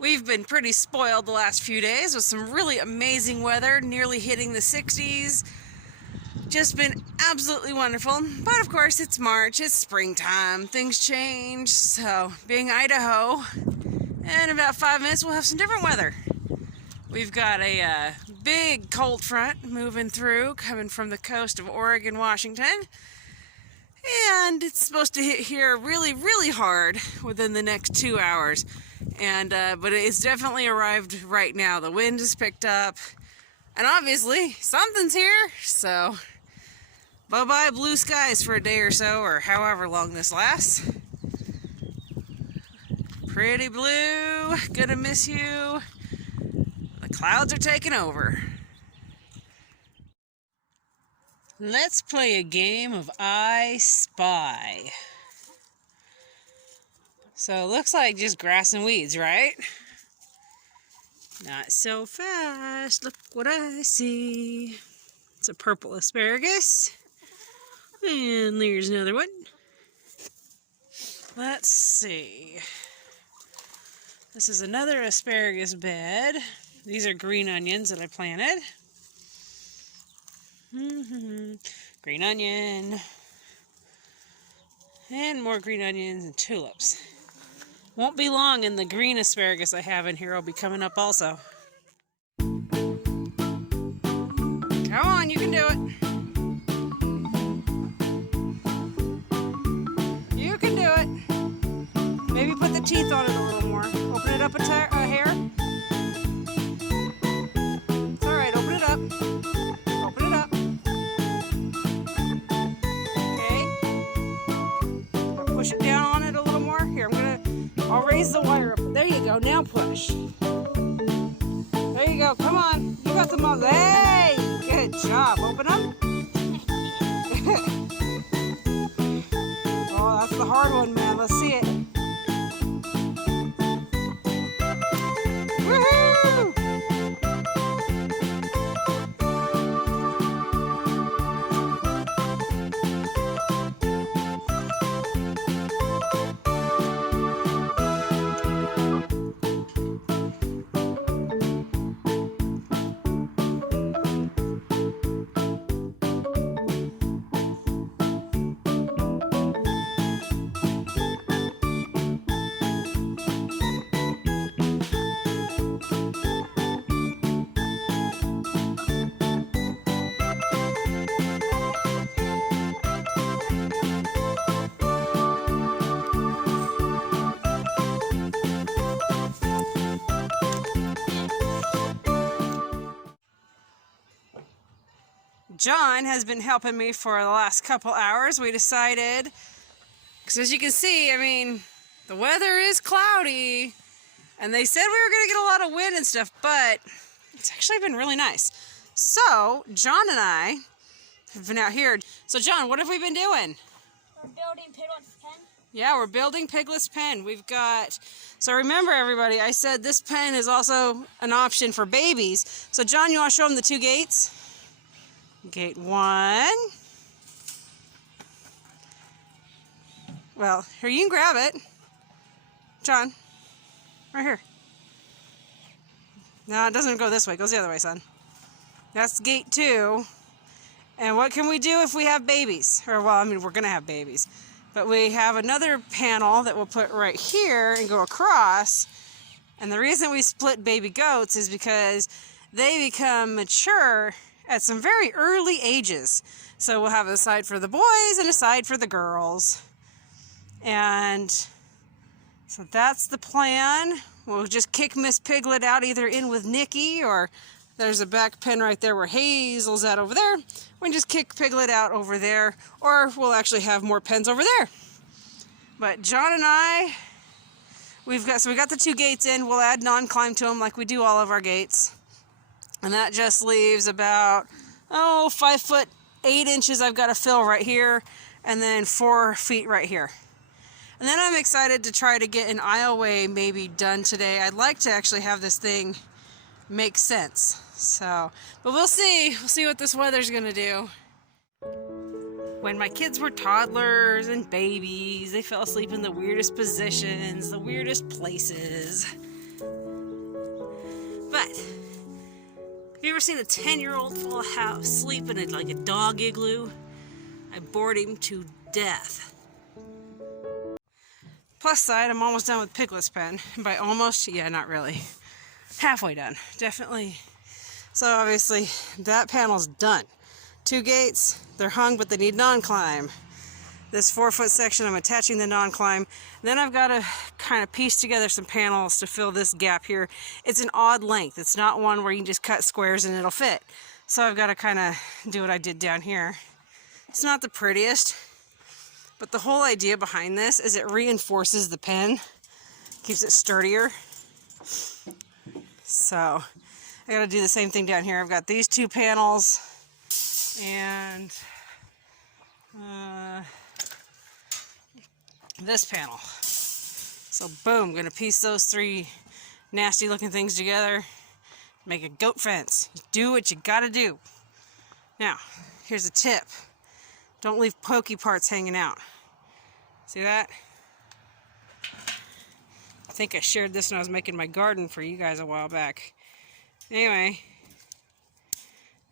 We've been pretty spoiled the last few days with some really amazing weather, nearly hitting the 60s. Just been absolutely wonderful. But of course, it's March, it's springtime, things change. So, being Idaho, in about 5 minutes we'll have some different weather. We've got a big cold front moving through, coming from the coast of Oregon, Washington. And it's supposed to hit here really, really hard within the next 2 hours. But it's definitely arrived right now. The wind has picked up, and obviously something's here. So, bye-bye blue skies for a day or so, or however long this lasts. Pretty blue, gonna miss you. The clouds are taking over. Let's play a game of I Spy. So it looks like just grass and weeds, right? Not so fast. Look what I see. It's a purple asparagus. And there's another one. Let's see. This is another asparagus bed. These are green onions that I planted. Green onion. And more green onions and tulips. Won't be long and the green asparagus I have in here will be coming up also. Come on, you can do it. You can do it. Maybe put the teeth on it a little more. Open it up a hair. It's alright, open it up. Open it up. Okay. Push it down on it a little more. Here, I'll raise the wire up. There you go. Now push. There you go. Come on. You got the muscle. Hey! Good job. Open up. Oh, that's the hard one, man. Let's see it. Woohoo! John has been helping me for the last couple hours. We decided, because as you can see, I mean, the weather is cloudy, and they said we were going to get a lot of wind and stuff, but it's actually been really nice. So, John and I have been out here. So, John, what have we been doing? We're building Piglet's pen. Yeah, we're building Piglet's pen. We've got, so remember everybody, I said this pen is also an option for babies. So, John, you want to show them the two gates? Gate 1. Well, here, you can grab it. John, right here. No, it doesn't go this way. It goes the other way, son. That's gate 2. And what can we do if we have babies? Or, well, I mean, we're going to have babies. But we have another panel that we'll put right here and go across. And the reason we split baby goats is because they become mature at some very early ages. So we'll have a side for the boys and a side for the girls. And so that's the plan. We'll just kick Miss Piglet out either in with Nikki, or there's a back pen right there where Hazel's at over there. We can just kick Piglet out over there, or we'll actually have more pens over there. But John and I, we got the two gates in. We'll add non-climb to them like we do all of our gates. And that just leaves about, 5 foot 8 inches I've got to fill right here, and then 4 feet right here. And then I'm excited to try to get an aisleway maybe done today. I'd like to actually have this thing make sense. So, but we'll see. We'll see what this weather's gonna do. When my kids were toddlers and babies, they fell asleep in the weirdest positions, the weirdest places. that? Have you ever seen a 10-year-old fall asleep in like a dog igloo? I bored him to death. Plus side, I'm almost done with Piglet's pen. By almost, yeah, not really. Halfway done, definitely. So obviously, that panel's done. 2 gates, they're hung, but they need non-climb. This 4-foot section, I'm attaching the non-climb. Then I've got to kind of piece together some panels to fill this gap here. It's an odd length. It's not one where you can just cut squares and it'll fit. So I've got to kind of do what I did down here. It's not the prettiest, but the whole idea behind this is it reinforces the pen, keeps it sturdier. So I got to do the same thing down here. I've got these 2 panels and this panel. So boom, gonna piece those 3 nasty looking things together, make a goat fence. Do what you gotta do. Now, here's a tip. Don't leave pokey parts hanging out. See that? I think I shared this when I was making my garden for you guys a while back. Anyway,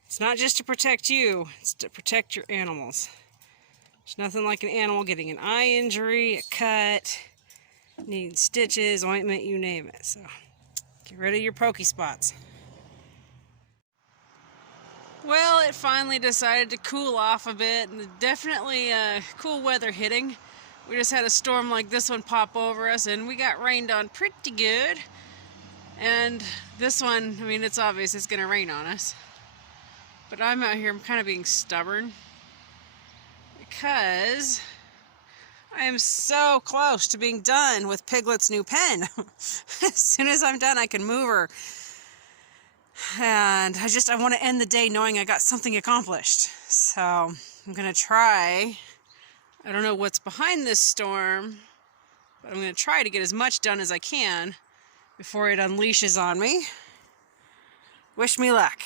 it's not just to protect you, it's to protect your animals. There's nothing like an animal getting an eye injury, a cut, needing stitches, ointment, you name it. So get rid of your pokey spots. Well, it finally decided to cool off a bit, and definitely cool weather hitting. We just had a storm like this one pop over us, and we got rained on pretty good. And this one, I mean, it's obvious it's going to rain on us. But I'm out here, I'm kind of being stubborn, because I am so close to being done with Piglet's new pen. As soon as I'm done, I can move her. And I want to end the day knowing I got something accomplished. So I'm going to try. I don't know what's behind this storm, but I'm going to try to get as much done as I can before it unleashes on me. Wish me luck.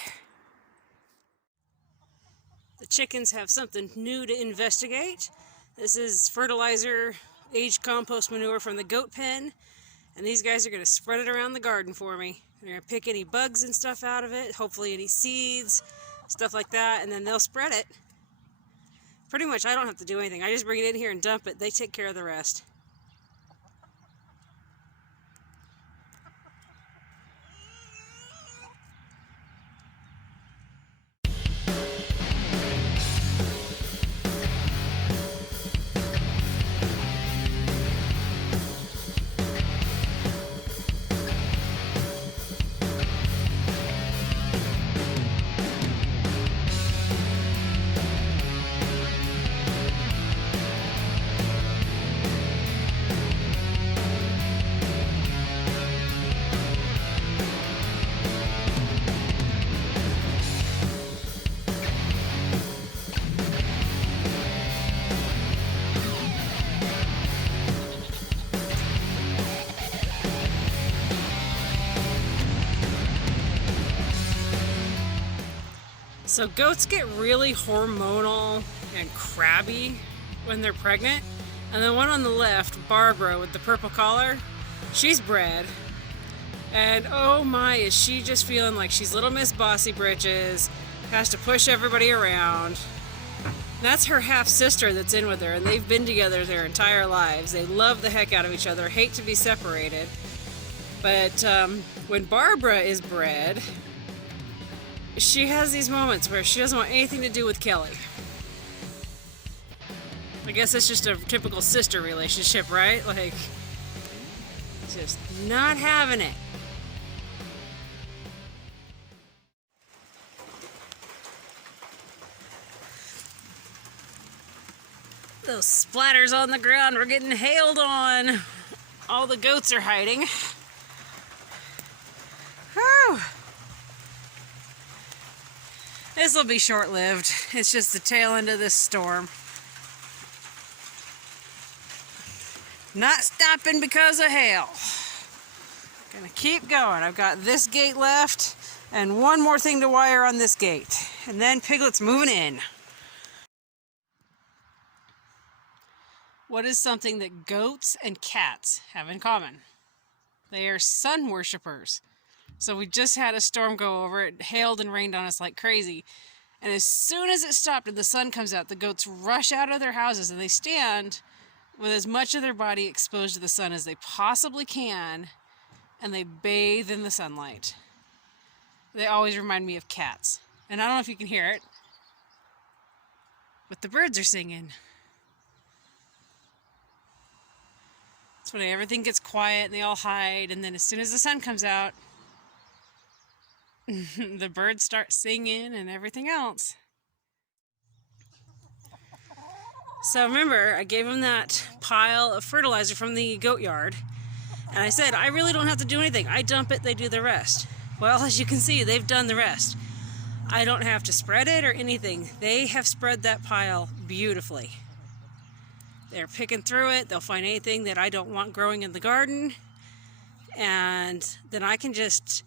The chickens have something new to investigate. This is fertilizer, aged compost manure from the goat pen. And these guys are going to spread it around the garden for me. They're going to pick any bugs and stuff out of it, hopefully any seeds, stuff like that, and then they'll spread it. Pretty much I don't have to do anything. I just bring it in here and dump it. They take care of the rest. So goats get really hormonal and crabby when they're pregnant. And the one on the left, Barbara with the purple collar, she's bred. And oh my, is she just feeling like she's little Miss Bossy Britches, has to push everybody around. And that's her half-sister that's in with her, and they've been together their entire lives. They love the heck out of each other, hate to be separated. But when Barbara is bred, she has these moments where she doesn't want anything to do with Kelly. I guess it's just a typical sister relationship, right? Like, just not having it. Those splatters on the ground, we're getting hailed on. All the goats are hiding. Whew. This will be short-lived. It's just the tail end of this storm. Not stopping because of hail. Gonna keep going. I've got this gate left and one more thing to wire on this gate. And then Piglet's moving in. What is something that goats and cats have in common? They are sun worshippers. So we just had a storm go over. It hailed and rained on us like crazy. And as soon as it stopped and the sun comes out, the goats rush out of their houses and they stand with as much of their body exposed to the sun as they possibly can, and they bathe in the sunlight. They always remind me of cats. And I don't know if you can hear it, but the birds are singing. That's when everything gets quiet and they all hide, and then as soon as the sun comes out, the birds start singing and everything else. So remember, I gave them that pile of fertilizer from the goat yard, and I said, I really don't have to do anything. I dump it, they do the rest. Well, as you can see, they've done the rest. I don't have to spread it or anything. They have spread that pile beautifully. They're picking through it. They'll find anything that I don't want growing in the garden, and then I can just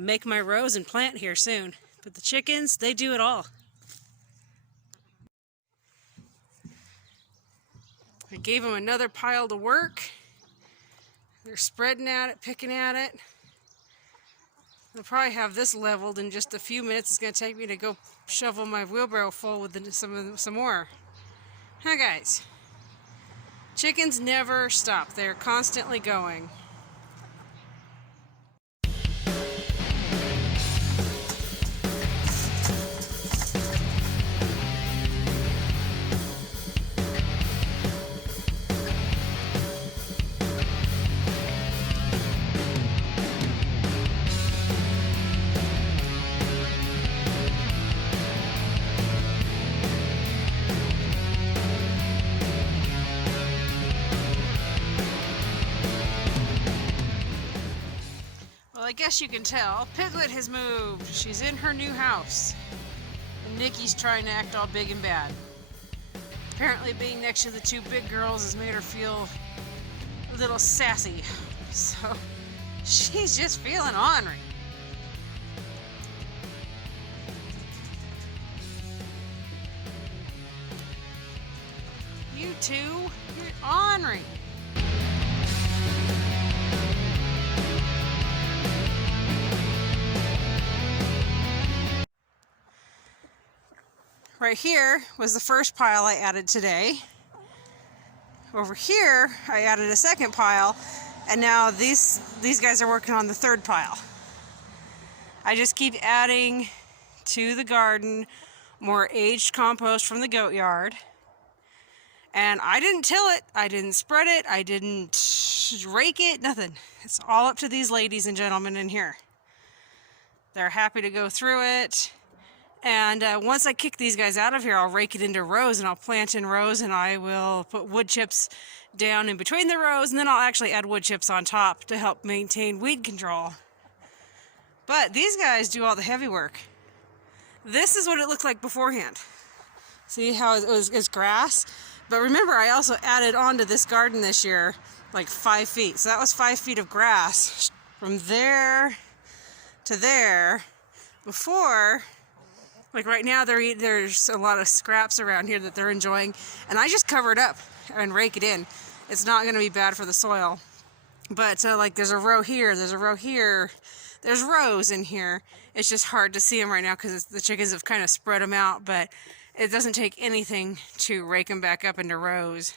make my rows and plant here soon. But the chickens, they do it all. I gave them another pile to work. They're spreading at it, picking at it. They'll probably have this leveled in just a few minutes. It's going to take me to go shovel my wheelbarrow full with some more. Huh, guys? Chickens never stop. They're constantly going. Well, I guess you can tell, Piglet has moved. She's in her new house. And Nikki's trying to act all big and bad. Apparently being next to the two big girls has made her feel a little sassy. So she's just feeling ornery. You two, you're ornery. Right here was the first pile I added today. Over here, I added a second pile, and now these guys are working on the third pile. I just keep adding to the garden more aged compost from the goat yard. And I didn't till it, I didn't spread it, I didn't rake it, nothing. It's all up to these ladies and gentlemen in here. They're happy to go through it. And once I kick these guys out of here, I'll rake it into rows and I'll plant in rows, and I will put wood chips down in between the rows, and then I'll actually add wood chips on top to help maintain weed control. But these guys do all the heavy work. This is what it looked like beforehand. See how it's grass? But remember, I also added onto this garden this year like 5 feet. So that was 5 feet of grass from there to there before. Like right now, there's a lot of scraps around here that they're enjoying, and I just cover it up and rake it in. It's not going to be bad for the soil. But like there's a row here, there's a row here, there's rows in here. It's just hard to see them right now because the chickens have kind of spread them out, but it doesn't take anything to rake them back up into rows.